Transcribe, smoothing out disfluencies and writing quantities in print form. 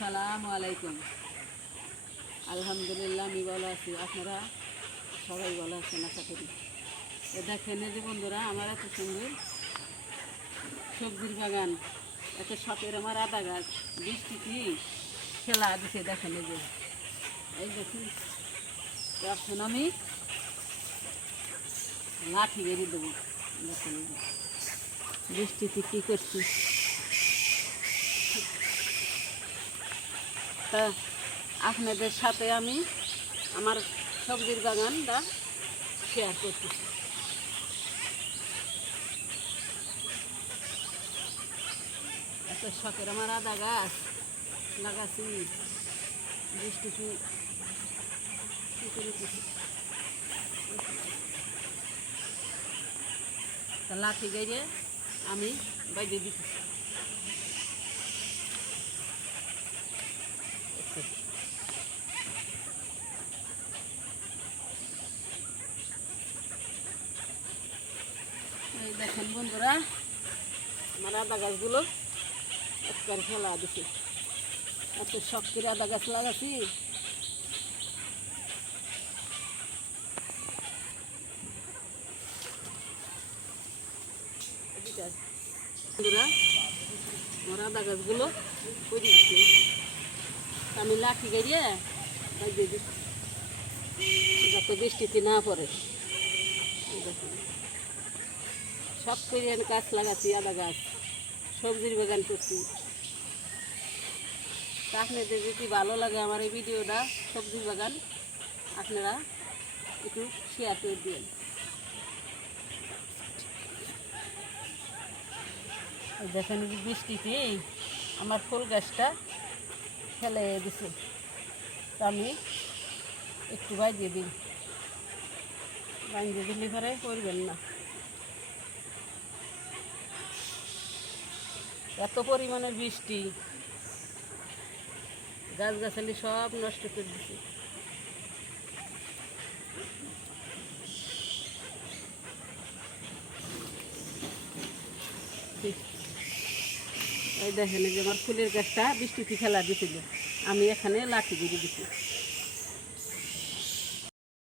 আসসালামু আলাইকুম। আলহামদুলিল্লাহ আমি ভালো আছি, আপনারা সবাই ভালো আছেন আশা করি। দেখেন এই যে বন্ধুরা, আমার এত সুন্দর সবজির বাগান, এত শখের আমার আদা গাছ, বৃষ্টি কি খেলা দিছে। দেখেন এই দেখুন, এখন আমি লাঠি বেরিয়ে দেবো। দেখেন বৃষ্টিতে কী করছি। তা আপনাদের সাথে আমি আমার সবজির বাগানটা শেয়ার করতেছি। এত শখের আমার আদা গাছ লাগাচ্ছি, বৃষ্টিতে কী করেছি। তা লাঠি গাইরে আমি বাইরে দিতেছি। এই দেখেন বন্ধুরা, আমার আদা গাছগুলো একবার ফেলা দিছে। এত শখ করে আদা গাছ লাগাচ্ছি। বন্ধুরা, আমার আদা গাছগুলো করে দিচ্ছে, আমি লাঠি গাড়িয়ে বাইরে দিচ্ছি যাতে বৃষ্টিতে না পড়ে। সব করে আমি গাছ লাগাচ্ছি, আদা গাছ, সবজির বাগান করছি। তা আপনাদের যদি ভালো লাগে আমার এই ভিডিওটা, সবজির বাগান, আপনারা একটু শেয়ার করে দিন। দেখেন বৃষ্টিতে আমার ফুল গাছটা ফেলে দিছে, তা আমি একটু বাইরে দিই। বাইরে দিলে পরে করবেন না, এত পরিমাণের বৃষ্টি গাছগাছালি সব নষ্ট করে দিচ্ছে। এই দেখেন যে আমার ফুলের গাছটা বৃষ্টিতে ফেলা দিয়েছিল, আমি এখানে লাঠি দিয়ে দিচ্ছি।